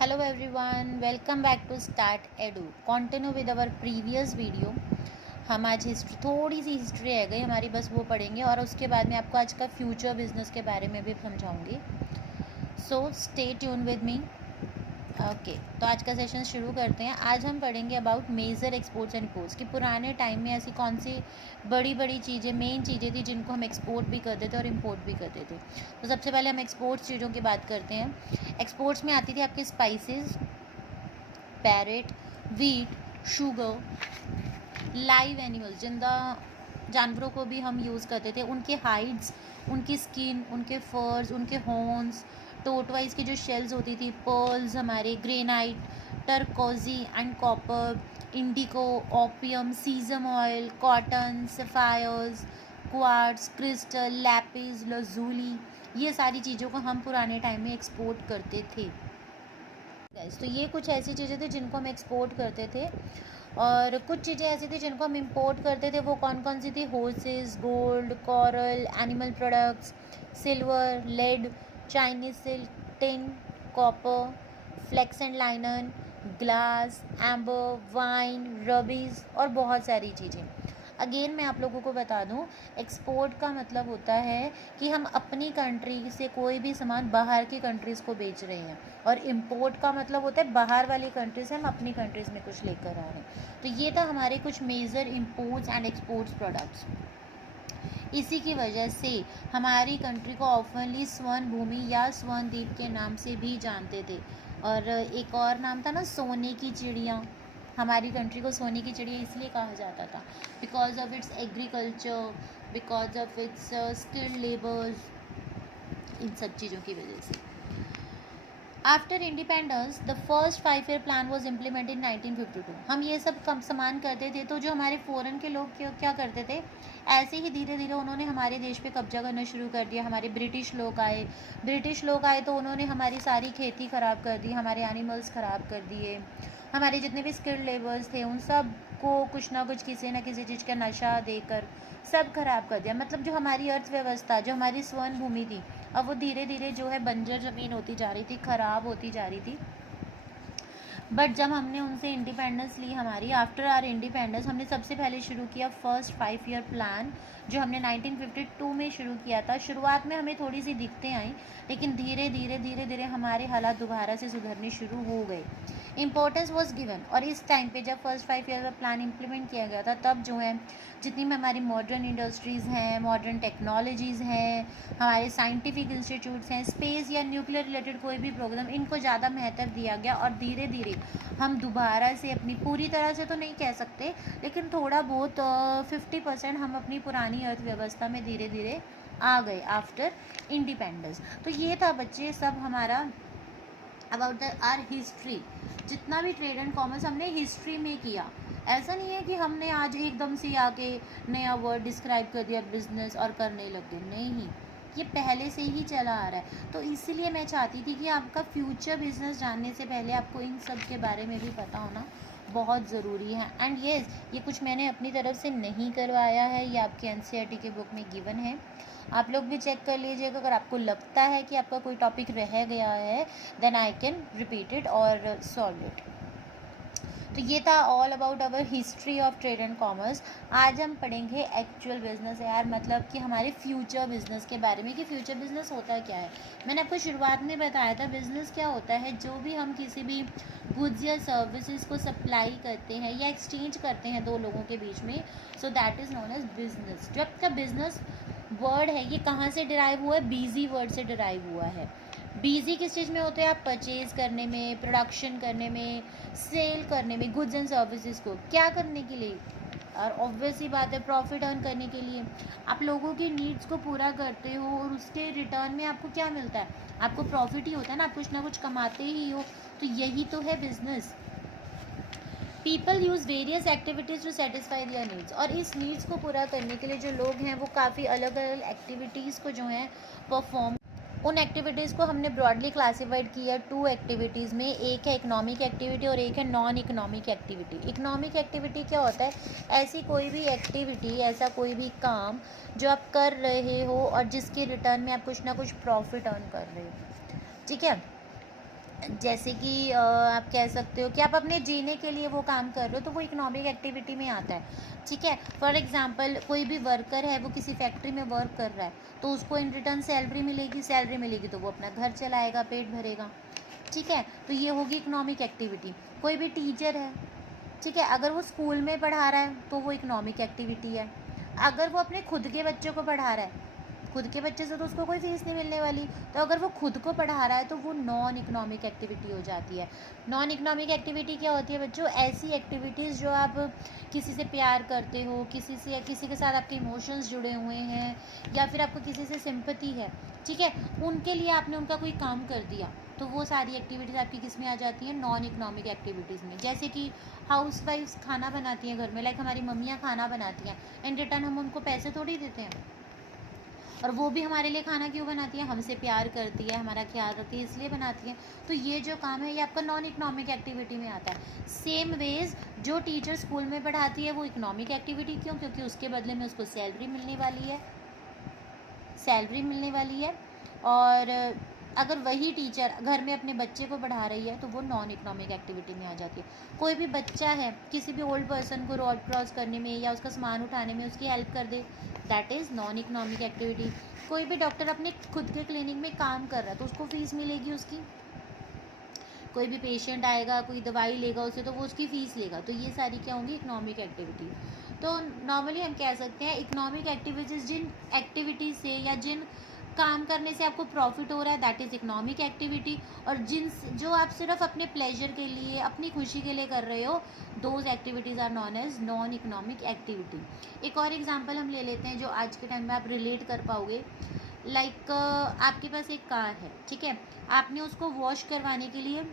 Hello everyone, welcome back to Start Edu. Continue with our previous video. हम आज history थोड़ी सी history रह गई हमारी, बस वो पढ़ेंगे और उसके बाद में आपको आज का फ्यूचर बिजनेस के बारे में भी समझाऊंगी. So stay tuned with me. Okay, तो आज का सेशन शुरू करते हैं. आज हम पढ़ेंगे about major exports and imports कि पुराने टाइम में ऐसी कौन सी बड़ी बड़ी चीज़ें, मेन चीज़ें थी जिनको हम एक्सपोर्ट भी करते थे और इम्पोर्ट भी करते थे. तो सबसे पहले हम एक्सपोर्ट्स चीज़ों की बात करते हैं. एक्सपोर्ट्स में आती थी आपकी spices, parrot, wheat, sugar, live animals, जिंदा जानवरों को भी हम यूज़ करते थे. उनके हाइड्स, उनकी स्किन, उनके फर्स, उनके हॉर्न्स, टोटवाइज की जो शेल्स होती थी, पर्ल्स, हमारे granite, turquoise and copper, indigo, opium, sesame oil, cotton, sapphires, quartz, crystal, lapis, lazuli, ये सारी चीज़ों को हम पुराने टाइम में एक्सपोर्ट करते थे. तो ये कुछ ऐसी चीज़ें थी जिनको हम एक्सपोर्ट करते थे. और कुछ चीज़ें ऐसी थी जिनको हम इंपोर्ट करते थे. वो कौन कौन सी थी? Horses, gold, coral, animal products, silver, lead, Chinese silk, tin, copper, flax and linen, glass, amber, wine, rubies और बहुत सारी चीज़ें. अगेन मैं आप लोगों को बता दूं, एक्सपोर्ट का मतलब होता है कि हम अपनी कंट्री से कोई भी सामान बाहर की कंट्रीज़ को बेच रहे हैं, और इम्पोर्ट का मतलब होता है बाहर वाली कंट्री से हम अपनी कंट्रीज़ में कुछ लेकर आ रहे हैं. तो ये था हमारे कुछ major imports and exports products. इसी की वजह से हमारी कंट्री को ऑफनली स्वर्ण भूमि या स्वर्ण द्वीप के नाम से भी जानते थे. और एक और नाम था ना, सोने की चिड़िया. हमारी कंट्री को सोने की चिड़िया इसलिए कहा जाता था because of its agriculture, because of its skilled labours, इन सब चीज़ों की वजह से. After independence the first 5 year plan was implemented in 1952. हम ये सब कम सामान करते थे, तो जो हमारे फॉरेन के लोग क्या करते थे, ऐसे ही धीरे धीरे उन्होंने हमारे देश पे कब्जा करना शुरू कर दिया. हमारे ब्रिटिश लोग आए तो उन्होंने हमारी सारी खेती ख़राब कर दी, हमारे एनिमल्स ख़राब कर दिए. हमारे जितने भी स्किल्ड लेबर्स थे उन सब को कुछ ना कुछ, किसी ना किसी चीज़ का नशा देकर सब खराब कर दिया. मतलब जो हमारी अर्थव्यवस्था, जो हमारी स्वर्ण भूमि थी, अब वो धीरे धीरे जो है बंजर ज़मीन होती जा रही थी, ख़राब होती जा रही थी. बट जब हमने उनसे इंडिपेंडेंस ली, हमारी आफ्टर आर इंडिपेंडेंस, हमने सबसे पहले शुरू किया फर्स्ट 5 ईयर प्लान, जो हमने 1952 में शुरू किया था. शुरुआत में हमें थोड़ी सी दिक्कतें आई, लेकिन धीरे धीरे हमारे हालात दोबारा से सुधरने शुरू हो गए. Importance was given. और इस टाइम पे जब फर्स्ट 5 ईयर का प्लान इम्प्लीमेंट किया गया था, तब जो है जितनी भी हमारी मॉडर्न इंडस्ट्रीज़ हैं, मॉडर्न टेक्नोलॉजीज़ हैं, हमारे साइंटिफिक इंस्टीट्यूट्स हैं, स्पेस या न्यूक्लियर रिलेटेड कोई भी प्रोग्राम, इनको ज़्यादा महत्व दिया गया. और धीरे धीरे हम दोबारा से अपनी, पूरी तरह से तो नहीं कह सकते, लेकिन थोड़ा बहुत 50% हम अपनी पुरानी अर्थव्यवस्था में धीरे धीरे आ गए आफ्टर इंडिपेंडेंस. तो ये था बच्चे सब हमारा अबाउट आर हिस्ट्री. जितना भी ट्रेड एंड कॉमर्स हमने हिस्ट्री में किया. ऐसा नहीं है कि हमने आज एकदम से आके नया वर्ड डिस्क्राइब कर दिया बिजनेस और करने लग गए. नहीं, ये पहले से ही चला आ रहा है. तो इसीलिए मैं चाहती थी कि आपका फ्यूचर बिजनेस जानने से पहले आपको इन सब के बारे में भी पता होना बहुत ज़रूरी है. एंड येस, ये कुछ मैंने अपनी तरफ से नहीं करवाया है, ये आपके एनसीईआरटी के बुक में गिवन है. आप लोग भी चेक कर लीजिएगा. अगर आपको लगता है कि आपका कोई टॉपिक रह गया है, then I can repeat it और सॉल्व इट. तो ये था all about our history of trade and commerce. आज हम पढ़ेंगे एक्चुअल बिजनेस यार, मतलब कि हमारे फ्यूचर बिजनेस के बारे में, कि फ्यूचर बिजनेस होता क्या है. मैंने आपको शुरुआत में बताया था बिजनेस क्या होता है. जो भी हम किसी भी गुड्स या सर्विसेज को सप्लाई करते हैं या एक्सचेंज करते हैं दो लोगों के बीच में, so that is known as business. जो आपका बिजनेस वर्ड है, ये कहाँ से डिराइव हुआ है? बीजी वर्ड से डिराइव हुआ है. बीजी किस चीज़ में होते हैं? आप परचेज़ करने में, प्रोडक्शन करने में, सेल करने में, गुड्स एंड सर्विसेज को क्या करने के लिए? और ऑब्वियस ही बात है, प्रॉफिट अर्न करने के लिए. आप लोगों की नीड्स को पूरा करते हो और उसके रिटर्न में आपको क्या मिलता है? आपको प्रॉफिट ही होता है ना. आप कुछ ना कुछ कमाते ही हो. तो यही तो है business. People use various activities to satisfy their needs. और इस नीड्स को पूरा करने के लिए जो लोग हैं वो काफ़ी अलग अलग एक्टिविटीज़ को जो है परफॉर्म. उन एक्टिविटीज़ को हमने ब्रॉडली क्लासीफाइड किया 2 एक्टिविटीज़ में. एक है इकोनॉमिक एक्टिविटी और एक है non economic activity. Economic activity क्या होता है? ऐसी कोई भी एक्टिविटी, ऐसा कोई भी काम जो आप कर रहे हो और जिसके रिटर्न में आप कुछ ना कुछ प्रॉफिट अर्न कर रहे हो. ठीक है. जैसे कि आप कह सकते हो कि आप अपने जीने के लिए वो काम कर रहे हो, तो वो इकोनॉमिक एक्टिविटी में आता है। ठीक है, फॉर एग्जांपल कोई भी वर्कर है, वो किसी फैक्ट्री में वर्क कर रहा है, तो उसको इन रिटर्न सैलरी मिलेगी तो वो अपना घर चलाएगा, पेट भरेगा। ठीक है, तो ये होगी इकोनॉमिक एक्टिविटी। कोई भी टीचर है, ठीक है, अगर वो स्कूल में पढ़ा रहा है तो वो इकोनॉमिक एक्टिविटी है। अगर वो अपने खुद के बच्चों को पढ़ा रहा है, खुद के बच्चे से तो उसको कोई फीस नहीं मिलने वाली, तो अगर वो खुद को पढ़ा रहा है तो वो नॉन इकोनॉमिक एक्टिविटी हो जाती है। नॉन इकोनॉमिक एक्टिविटी क्या होती है बच्चों? ऐसी एक्टिविटीज़ जो आप किसी से प्यार करते हो, किसी से या किसी के साथ आपके इमोशंस जुड़े हुए हैं, या फिर आपको किसी से सिंपैथी है, ठीक है, उनके लिए आपने उनका कोई काम कर दिया, तो वो सारी एक्टिविटीज़ आपकी किस में आ जाती हैं? नॉन इकोनॉमिक एक्टिविटीज़ में। जैसे कि हाउस वाइफ्स खाना बनाती हैं घर में, लाइक हमारी मम्मियाँ खाना बनाती हैं, इन रिटर्न हम उनको पैसे थोड़ी देते हैं, और वो भी हमारे लिए खाना क्यों बनाती है? हमसे प्यार करती है, हमारा ख्याल रखती है, इसलिए बनाती है। तो ये जो काम है ये आपका नॉन इकोनॉमिक एक्टिविटी में आता है। सेम वेज जो टीचर स्कूल में पढ़ाती है वो इकोनॉमिक एक्टिविटी क्यों? क्योंकि उसके बदले में उसको सैलरी मिलने वाली है। और अगर वही टीचर घर में अपने बच्चे को पढ़ा रही है तो वो नॉन इकोनॉमिक एक्टिविटी में आ जाती है। कोई भी बच्चा है, किसी भी ओल्ड पर्सन को रोड क्रॉस करने में या उसका सामान उठाने में उसकी हेल्प कर दे, that is non economic activity. कोई भी डॉक्टर अपने खुद के क्लिनिक में काम कर रहा है तो उसको फीस मिलेगी उसकी। कोई भी पेशेंट आएगा, कोई दवाई लेगा उसे, तो वो उसकी फ़ीस लेगा। तो ये सारी क्या होंगी? Economic activity. तो नॉर्मली हम कह सकते हैं इकोनॉमिक एक्टिविटीज़ जिन एक्टिविटीज़ से या जिन काम करने से आपको प्रॉफिट हो रहा है, दैट इज़ इकोनॉमिक एक्टिविटी। और जो आप सिर्फ अपने प्लेजर के लिए, अपनी खुशी के लिए कर रहे हो, those activities are non as non economic activity. एक और एग्जांपल हम ले लेते हैं जो आज के टाइम में आप रिलेट कर पाओगे। लाइक आपके पास एक कार है, ठीक है, आपने उसको वॉश करवाने के लिए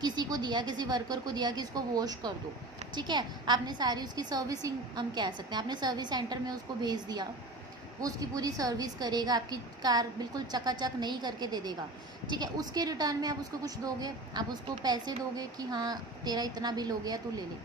किसी को दिया, किसी वर्कर को दिया कि इसको वॉश कर दो, ठीक है, आपने सारी उसकी सर्विसिंग, हम कह सकते हैं, आपने सर्विस सेंटर में उसको भेज दिया, वो उसकी पूरी सर्विस करेगा, आपकी कार बिल्कुल चकाचक नहीं करके दे देगा। ठीक है, उसके रिटर्न में आप उसको कुछ दोगे, आप उसको पैसे दोगे कि हाँ तेरा इतना बिल हो गया, तू ले ले,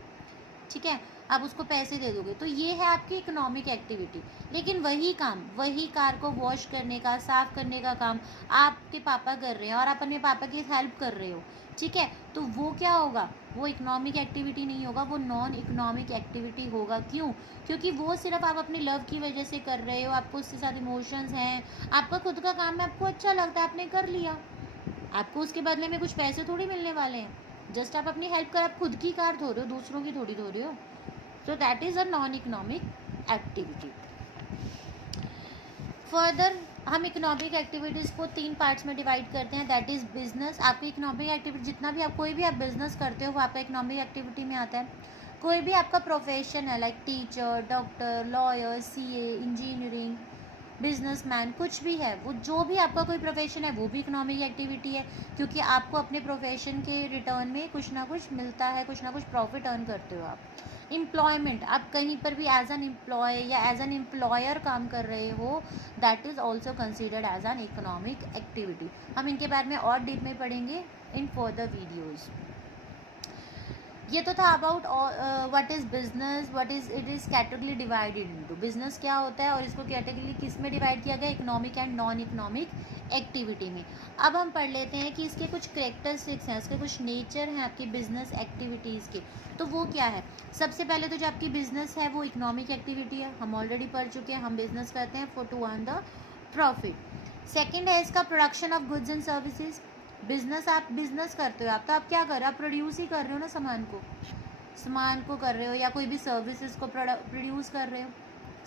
ठीक है, आप उसको पैसे दे दोगे। तो ये है आपकी इकोनॉमिक एक्टिविटी। लेकिन वही काम, वही कार को वॉश करने का, साफ़ करने का काम आपके पापा कर रहे हैं और आप अपने पापा की हेल्प कर रहे हो, ठीक है, तो वो क्या होगा? वो इकोनॉमिक एक्टिविटी नहीं होगा, वो नॉन इकोनॉमिक एक्टिविटी होगा। क्यों? क्योंकि वो सिर्फ आप अपनी लव की वजह से कर रहे हो, आपको उसके साथ इमोशंस हैं, आपका खुद का काम है, आपको अच्छा लगता है, आपने कर लिया, आपको उसके बदले में कुछ पैसे थोड़ी मिलने वाले हैं। जस्ट आप अपनी हेल्प कर, आप खुद की कार धो रहे हो, दूसरों की थोड़ी धो रहे हो। सो that is a non economic activity. Further हम इकोनॉमिक एक्टिविटीज़ को 3 पार्ट्स में डिवाइड करते हैं, दैट इज़ बिजनेस। आपकी इकोनॉमिक एक्टिविटी जितना भी आप कोई भी आप बिजनेस करते हो वो आपका इकोनॉमिक एक्टिविटी में आता है। कोई भी आपका प्रोफेशन है, like teacher, doctor, lawyer, CA, engineering, businessman, कुछ भी है, वो जो भी आपका कोई प्रोफेशन है वो भी इकोनॉमिक एक्टिविटी है, क्योंकि आपको अपने प्रोफेशन के रिटर्न में कुछ ना कुछ मिलता है, कुछ ना कुछ प्रॉफिट अर्न करते हो आप। एम्प्लॉयमेंट, आप कहीं पर भी एज एन एम्प्लॉय या एज एन एम्प्लॉयर काम कर रहे हो, that is also considered as an economic activity. हम इनके बारे में और डीप में पढ़ेंगे इन फर्दर वीडियोज़। ये तो था about what is business, what is it is category divided into. Business क्या होता है और इसको कैटेगरी किस में डिवाइड किया गया? Economic and non economic activity में। अब हम पढ़ लेते हैं कि इसके कुछ करेक्टरिस्टिक्स हैं, इसके कुछ नेचर हैं आपकी बिजनेस एक्टिविटीज़ के। तो वो क्या है? सबसे पहले तो जो आपकी बिजनेस है वो इकोनॉमिक एक्टिविटी है, हम ऑलरेडी पढ़ चुके हैं, हम बिजनेस करते हैं for to earn the profit. Second है इसका production of goods and services. Business, आप बिजनेस करते हो, आप तो आप क्या कर रहे हो? आप प्रोड्यूस ही कर रहे हो ना, सामान को कर रहे हो, या कोई भी सर्विसेज को प्रोड्यूस कर रहे हो।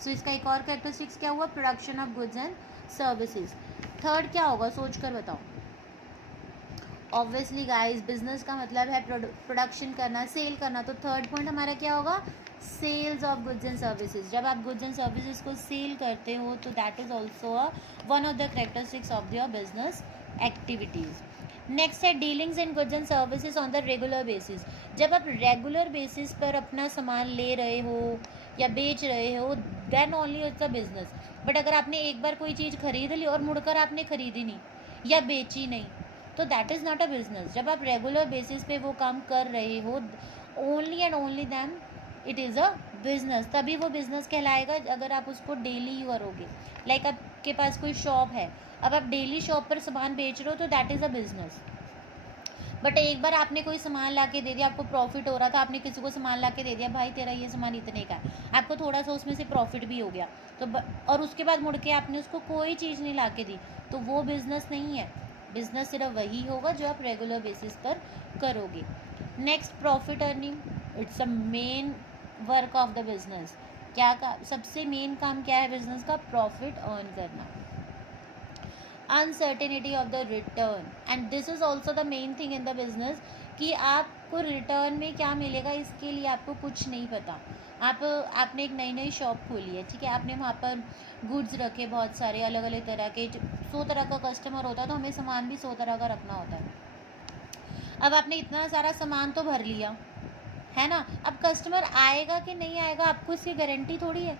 सो इसका एक और कैरेक्टरिस्टिक्स क्या हुआ? Production of goods and services. Third क्या होगा? सोच कर बताओ। ऑब्वियसली गाइस, बिजनेस का मतलब है प्रोडक्शन करना, सेल करना, तो थर्ड पॉइंट हमारा क्या होगा? Sales of goods and services. जब आप गुड्स एंड सर्विसेज को सेल करते हो तो that is also one of the characteristics of your business activities. Next है dealings in goods and services on the regular basis. जब आप रेगुलर बेसिस पर अपना सामान ले रहे हो या बेच रहे हो, then only it's a business. But अगर आपने एक बार कोई चीज़ खरीद ली और मुड़कर आपने खरीदी नहीं या बेची नहीं, तो that is not a business. जब आप रेगुलर बेसिस पे वो काम कर रहे हो, only and only then it is a business, तभी वो बिजनेस कहलाएगा अगर आप उसको डेली करोगे। लाइक आपके पास कोई शॉप है, अब आप डेली शॉप पर सामान बेच रहे हो तो that is a business. But एक बार आपने कोई सामान ला के दे दिया, आपको प्रॉफिट हो रहा था, आपने किसी को सामान ला के दे दिया, भाई तेरा ये सामान इतने का है, आपको थोड़ा सा उसमें से प्रॉफिट भी हो गया, तो और उसके बाद मुड़ के आपने उसको कोई चीज़ नहीं ला के दी, तो वो बिज़नेस नहीं है। बिज़नेस सिर्फ वही होगा जो आप रेगुलर बेसिस पर करोगे। Next, profit earning. It's a main work of the business. क्या का सबसे मेन काम क्या है बिजनेस का? प्रॉफिट अर्न करना। Uncertainty of the return, and this is also the main thing in the business, कि आपको रिटर्न में क्या मिलेगा इसके लिए आपको कुछ नहीं पता। आपने एक नई शॉप खोली है, ठीक है, आपने वहाँ पर गुड्स रखे बहुत सारे अलग अलग तरह के, 100 तरह का कस्टमर होता है तो हमें सामान भी 100 तरह का रखना होता है। अब आपने इतना सारा सामान तो भर लिया है ना, अब कस्टमर आएगा कि नहीं आएगा आपको इसकी गारंटी थोड़ी है।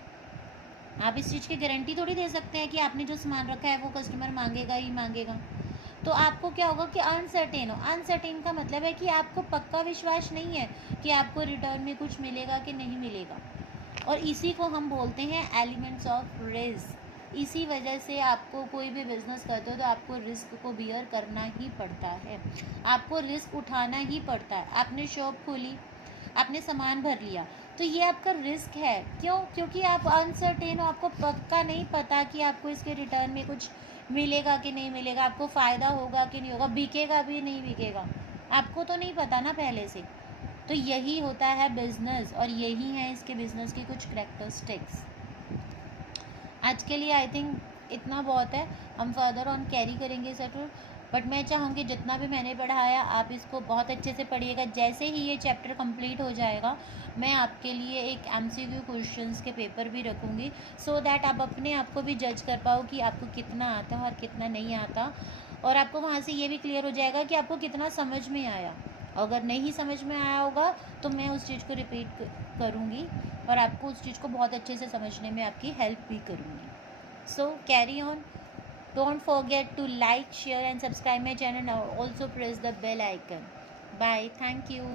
आप इस चीज़ की गारंटी थोड़ी दे सकते हैं कि आपने जो सामान रखा है वो कस्टमर मांगेगा ही मांगेगा। तो आपको क्या होगा कि अनसर्टेन हो। अनसर्टेन का मतलब है कि आपको पक्का विश्वास नहीं है कि आपको रिटर्न में कुछ मिलेगा कि नहीं मिलेगा, और इसी को हम बोलते हैं एलिमेंट्स ऑफ रिस्क। इसी वजह से आपको कोई भी बिजनेस करते हो तो आपको रिस्क को बियर करना ही पड़ता है, आपको रिस्क उठाना ही पड़ता है। आपने शॉप खोली, आपने सामान भर लिया, तो ये आपका रिस्क है। क्यों? क्योंकि आप अनसर्टेन हो, आपको पक्का नहीं पता कि आपको इसके रिटर्न में कुछ मिलेगा कि नहीं मिलेगा, आपको फ़ायदा होगा कि नहीं होगा, बिकेगा भी नहीं बिकेगा, आपको तो नहीं पता ना पहले से। तो यही होता है बिजनेस, और यही है इसके बिजनेस की कुछ करेक्टरिस्टिक्स। आज के लिए आई थिंक इतना बहुत है, हम फर्दर ऑन कैरी करेंगे सर, बट मैं चाहूँगी जितना भी मैंने पढ़ाया आप इसको बहुत अच्छे से पढ़िएगा। जैसे ही ये चैप्टर कंप्लीट हो जाएगा मैं आपके लिए एक MCQ क्वेश्चंस के पेपर भी रखूँगी, सो दैट आप अपने आप को भी जज कर पाओ कि आपको कितना आता है और कितना नहीं आता, और आपको वहाँ से ये भी क्लियर हो जाएगा कि आपको कितना समझ में आया। अगर नहीं समझ में आया होगा तो मैं उस चीज़ को रिपीट करूँगी और आपको उस चीज़ को बहुत अच्छे से समझने में आपकी हेल्प भी करूँगी। So carry on, don't forget to like, share and subscribe my channel, and also press the bell icon. Bye, thank you.